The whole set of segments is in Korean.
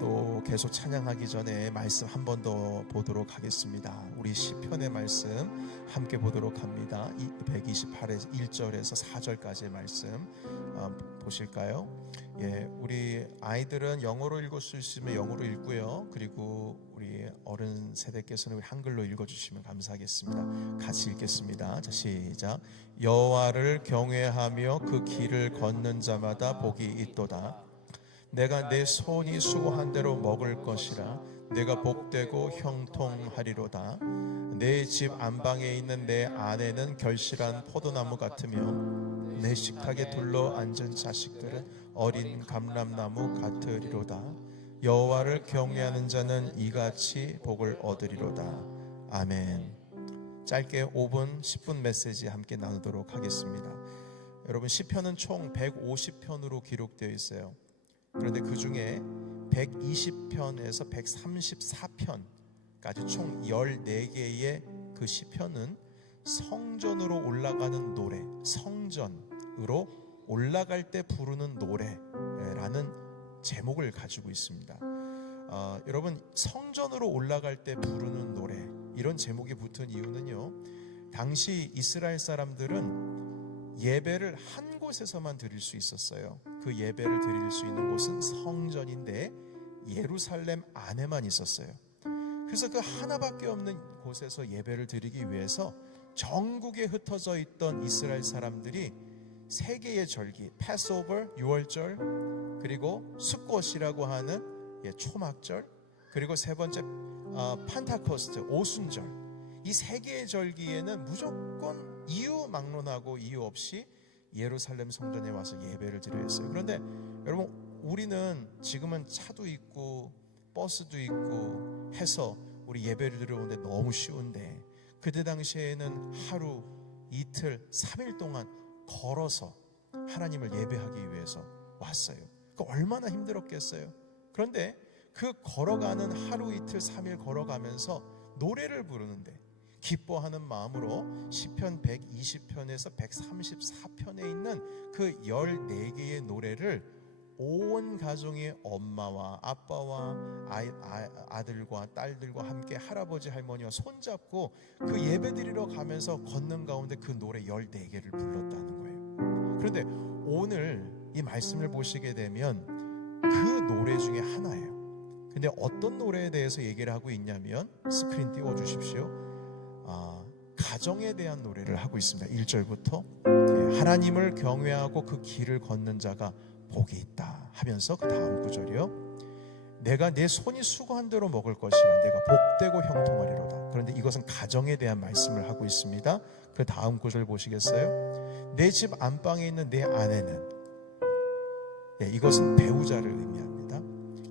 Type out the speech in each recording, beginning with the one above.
또 계속 찬양하기 전에 말씀 한 번 더 보도록 하겠습니다. 우리 시편의 말씀 함께 보도록 합니다. 128에서 1절에서 4절까지의 말씀 어, 보실까요? 예, 우리 아이들은 영어로 읽을 수 있으면 영어로 읽고요. 그리고 우리 어른 세대께서는 우리 한글로 읽어주시면 감사하겠습니다. 같이 읽겠습니다. 자, 시작. 여호와를 경외하며 그 길을 걷는 자마다 복이 있도다. 내가 내 손이 수고한 대로 먹을 것이라 내가 복되고 형통하리로다. 내 집 안방에 있는 내 아내는 결실한 포도나무 같으며 내 식탁에 둘러 앉은 자식들은 어린 감람나무 같으리로다. 여호와를 경외하는 자는 이같이 복을 얻으리로다. 아멘. 짧게 5분 10분 메시지 함께 나누도록 하겠습니다. 여러분 시편은 총 150편으로 기록되어 있어요 그런데 그 중에 120편에서 134편까지 총 14개의 그 시편은 성전으로 올라가는 노래, 성전으로 올라갈 때 부르는 노래라는 제목을 가지고 있습니다. 어, 여러분 성전으로 올라갈 때 부르는 노래 이런 제목이 붙은 이유는요. 당시 이스라엘 사람들은 예배를 한 곳에서만 드릴 수 있었어요. 그 예배를 드릴 수 있는 곳은 성전인데 예루살렘 안에만 있었어요. 그래서 그 하나밖에 없는 곳에서 예배를 드리기 위해서 전국에 흩어져 있던 이스라엘 사람들이 세 개의 절기, 패스오버, 유월절, 그리고 수꽃이라고 하는 예, 초막절, 그리고 세 번째 어, 판타코스트, 오순절. 이 세 개의 절기에는 무조건 이유 막론하고 이유 없이 예루살렘 성전에 와서 예배를 드려야 했어요. 그런데 여러분 우리는 지금은 차도 있고 버스도 있고 해서 우리 예배를 드려오는데 너무 쉬운데 그때 당시에는 하루 이틀 3일 동안 걸어서 하나님을 예배하기 위해서 왔어요. 그 얼마나 힘들었겠어요. 그런데 그 걸어가는 하루 이틀 3일 걸어가면서 노래를 부르는데 기뻐하는 마음으로 시편 120편에서 134편에 있는 그 14개의 노래를 온 가정의 엄마와 아빠와 아이, 아, 들과 딸들과 함께 할아버지 할머니와 손잡고 그 예배드리러 가면서 걷는 가운데 그 노래 14개를 불렀다는 거예요. 그런데 오늘 이 말씀을 보시게 되면 그 노래 중에 하나예요. 근데 어떤 노래에 대해서 얘기를 하고 있냐면 스크린 띄워 주십시오. 아, 가정에 대한 노래를 하고 있습니다. 1절부터 하나님을 경외하고 그 길을 걷는 자가 복이 있다 하면서 그 다음 구절이요. 내가 내 손이 수고한 대로 먹을 것이라 내가 복되고 형통하리로다. 그런데 이것은 가정에 대한 말씀을 하고 있습니다. 그 다음 구절 보시겠어요? 내 집 안방에 있는 내 아내는 예, 이것은 배우자를 의미합니다.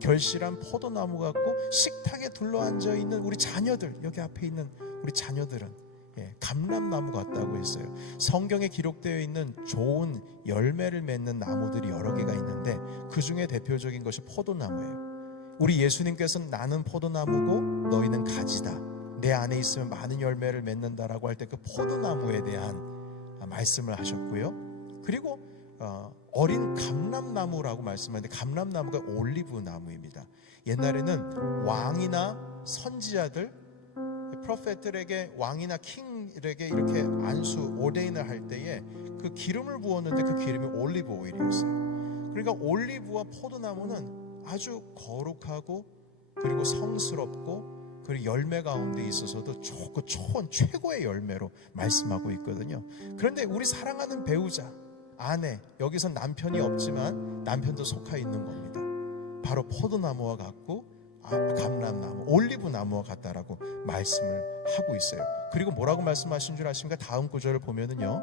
결실한 포도나무 같고 식탁에 둘러앉아 있는 우리 자녀들 여기 앞에 있는 우리 자녀들은 예, 감람나무 같다고 했어요. 성경에 기록되어 있는 좋은 열매를 맺는 나무들이 여러 개가 있는데 그 중에 대표적인 것이 포도나무예요. 우리 예수님께서는 나는 포도나무고 너희는 가지다. 내 안에 있으면 많은 열매를 맺는다라고 할 때 그 포도나무에 대한 말씀을 하셨고요. 그리고 어, 어린 감람나무라고 말씀하는데 감람나무가 올리브 나무입니다. 옛날에는 왕이나 선지자들 프로페트에게 왕이나 킹에게 이렇게 안수 오데인을 할 때에 그 기름을 부었는데 그 기름이 올리브 오일이었어요. 그러니까 올리브와 포도나무는 아주 거룩하고 그리고 성스럽고 그리고 열매 가운데 있어서도 좋고 좋은 최고의 열매로 말씀하고 있거든요. 그런데 우리 사랑하는 배우자, 아내, 여기서 남편이 없지만 남편도 속하 있는 겁니다. 바로 포도나무와 같고 아, 감람나무, 올리브 나무와 같다라고 말씀을 하고 있어요. 그리고 뭐라고 말씀하신 줄 아십니까? 다음 구절을 보면은요.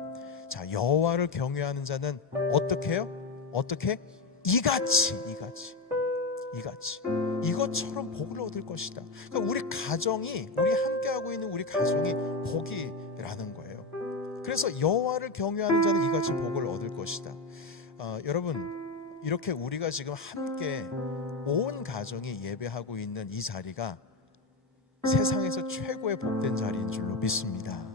자, 여호와를 경외하는 자는 어떻게 해요? 어떻게? 이같이, 이같이, 이같이. 이것처럼 복을 얻을 것이다. 그러니까 우리 가정이, 우리 함께 하고 있는 우리 가정이 복이라는 거예요. 그래서 여호와를 경외하는 자는 이같이 복을 얻을 것이다. 어, 여러분, 이렇게 우리가 지금 함께 온 가정이 예배하고 있는 이 자리가 세상에서 최고의 복된 자리인 줄로 믿습니다.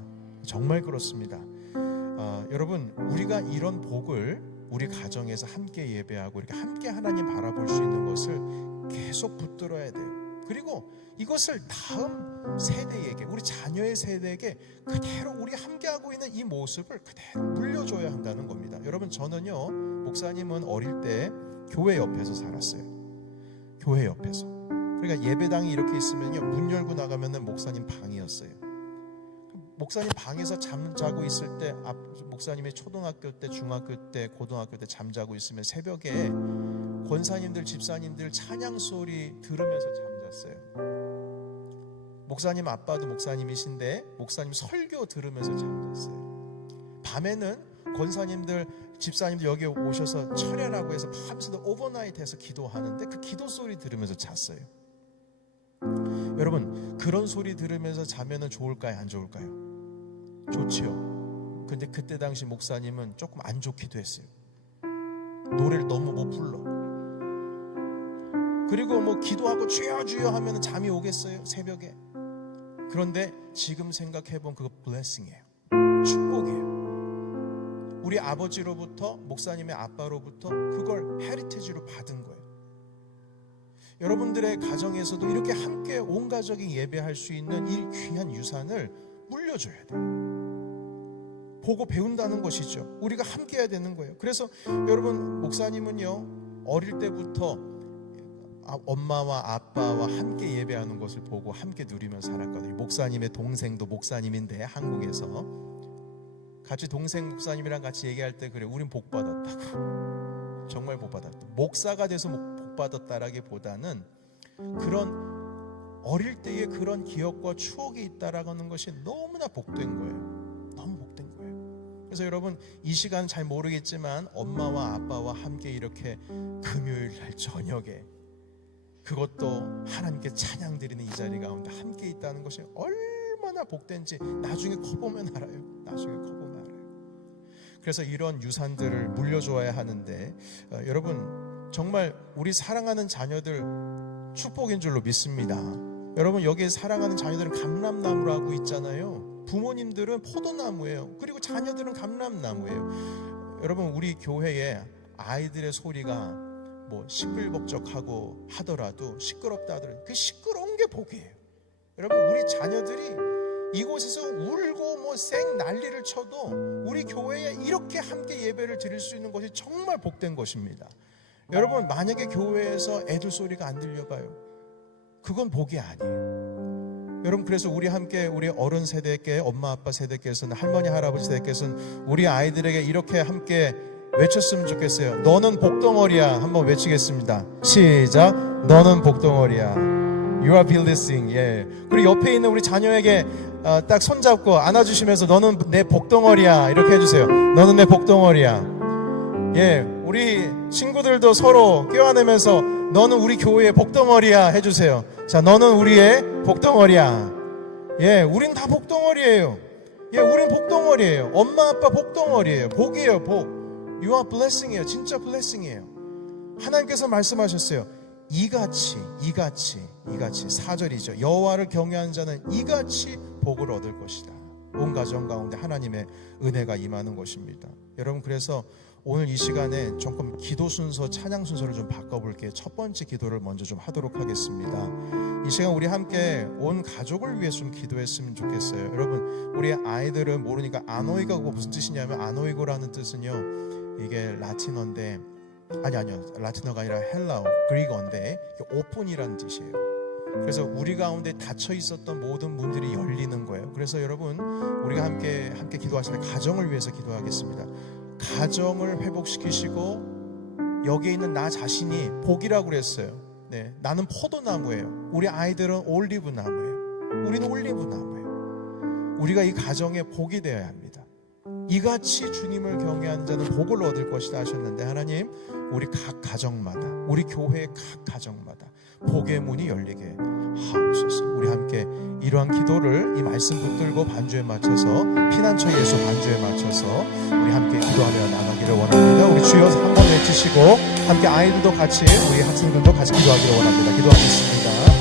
정말 그렇습니다. 어, 여러분, 우리가 이런 복을 우리 가정에서 함께 예배하고 이렇게 함께 하나님 바라볼 수 있는 것을 계속 붙들어야 돼요. 그리고 이것을 다음 세대에게 우리 자녀의 세대에게 그대로 우리 함께하고 있는 이 모습을 그대로 물려줘야 한다는 겁니다. 여러분 저는요 목사님은 어릴 때 교회 옆에서 살았어요. 교회 옆에서. 그러니까 예배당이 이렇게 있으면요 문 열고 나가면은 목사님 방이었어요. 목사님 방에서 잠자고 있을 때 앞, 목사님의 초등학교 때 중학교 때 고등학교 때 잠자고 있으면 새벽에 권사님들 집사님들 찬양 소리 들으면서 잠 잤어요. 목사님 아빠도 목사님이신데 목사님 설교 들으면서 잠잤어요. 밤에는 권사님들 집사님들 여기 오셔서 철야라고 해서 밤새도 오버나잇해서 기도하는데 그 기도 소리 들으면서 잤어요. 여러분 그런 소리 들으면서 자면은 좋을까요 안 좋을까요? 좋지요. 근데 그때 당시 목사님은 조금 안 좋기도 했어요. 노래를 너무 못 불러. 그리고 뭐 기도하고 주여 주여 하면 잠이 오겠어요 새벽에. 그런데 지금 생각해 본 그거 블레싱이에요. 축복이에요. 우리 아버지로부터 목사님의 아빠로부터 그걸 헤리티지로 받은 거예요. 여러분들의 가정에서도 이렇게 함께 온 가족이 예배할 수 있는 이 귀한 유산을 물려줘야 돼요. 보고 배운다는 것이죠. 우리가 함께 해야 되는 거예요. 그래서 여러분 목사님은요 어릴 때부터 아, 엄마와 아빠와 함께 예배하는 것을 보고 함께 누리며 살았거든요. 목사님의 동생도 목사님인데 한국에서 같이 동생 목사님이랑 같이 얘기할 때 그래 우린 복 받았다고 정말 복 받았다. 목사가 돼서 복 받았다라기보다는 그런 어릴 때의 그런 기억과 추억이 있다라는 것이 너무나 복된 거예요. 너무 복된 거예요. 그래서 여러분 이 시간 잘 모르겠지만 엄마와 아빠와 함께 이렇게 금요일 날 저녁에 그것도 하나님께 찬양 드리는 이 자리 가운데 함께 있다는 것이 얼마나 복된지 나중에 커보면 알아요. 나중에 커보면 알아요. 그래서 이런 유산들을 물려줘야 하는데 어, 여러분 정말 우리 사랑하는 자녀들 축복인 줄로 믿습니다. 여러분 여기에 사랑하는 자녀들은 감람나무라고 있잖아요. 부모님들은 포도나무예요. 그리고 자녀들은 감람나무예요. 여러분 우리 교회에 아이들의 소리가 뭐 시끌벅적하고 하더라도 시끄럽다 하더라도 그 시끄러운 게 복이에요. 여러분 우리 자녀들이 이곳에서 울고 뭐 생 난리를 쳐도 우리 교회에 이렇게 함께 예배를 드릴 수 있는 것이 정말 복된 것입니다. 여러분 만약에 교회에서 애들 소리가 안 들려봐요. 그건 복이 아니에요. 여러분 그래서 우리 함께 우리 어른 세대께 엄마 아빠 세대께서는 할머니 할아버지 세대께서는 우리 아이들에게 이렇게 함께 외쳤으면 좋겠어요. 너는 복덩어리야. 한번 외치겠습니다. 시작. 너는 복덩어리야. You are blessing. 예. 그리고 옆에 있는 우리 자녀에게 어, 딱 손잡고 안아주시면서 너는 내 복덩어리야. 이렇게 해주세요. 너는 내 복덩어리야. 예. 우리 친구들도 서로 껴안으면서 너는 우리 교회의 복덩어리야. 해주세요. 자, 너는 우리의 복덩어리야. 예. 우린 다 복덩어리예요. 예. 우린 복덩어리예요. 엄마 아빠 복덩어리예요. 복이에요. 복. You are blessing이에요. 진짜 blessing이에요. 하나님께서 말씀하셨어요. 이같이 이같이 이같이 사절이죠. 여호와를 경외하는 자는 이같이 복을 얻을 것이다. 온 가정 가운데 하나님의 은혜가 임하는 것입니다. 여러분 그래서 오늘 이 시간에 조금 기도 순서, 찬양 순서를 좀 바꿔볼게요. 첫 번째 기도를 먼저 좀 하도록 하겠습니다. 이 시간 우리 함께 온 가족을 위해 좀 기도했으면 좋겠어요. 여러분 우리 아이들은 모르니까 아노이가 무슨 뜻이냐면 아노이고라는 뜻은요. 이게 라틴어인데 아니 아니요 라틴어가 아니라 헬라어 그리거인데 오픈이라는 뜻이에요. 그래서 우리 가운데 닫혀 있었던 모든 문들이 열리는 거예요. 그래서 여러분 우리가 함께 함께 기도하실 때 가정을 위해서 기도하겠습니다. 가정을 회복시키시고 여기에 있는 나 자신이 복이라고 그랬어요. 네, 나는 포도나무예요. 우리 아이들은 올리브 나무예요. 우리는 올리브 나무예요. 우리가 이 가정에 복이 되어야 합니다. 이같이 주님을 경외하는 자는 복을 얻을 것이다 하셨는데 하나님 우리 각 가정마다 우리 교회의 각 가정마다 복의 문이 열리게 하옵소서. 우리 함께 이러한 기도를 이 말씀 붙들고 반주에 맞춰서 피난처 예수 반주에 맞춰서 우리 함께 기도하며 나가기를 원합니다. 우리 주여 한번 외치시고 함께 아이들도 같이 우리 학생들도 같이 기도하기를 원합니다. 기도하겠습니다.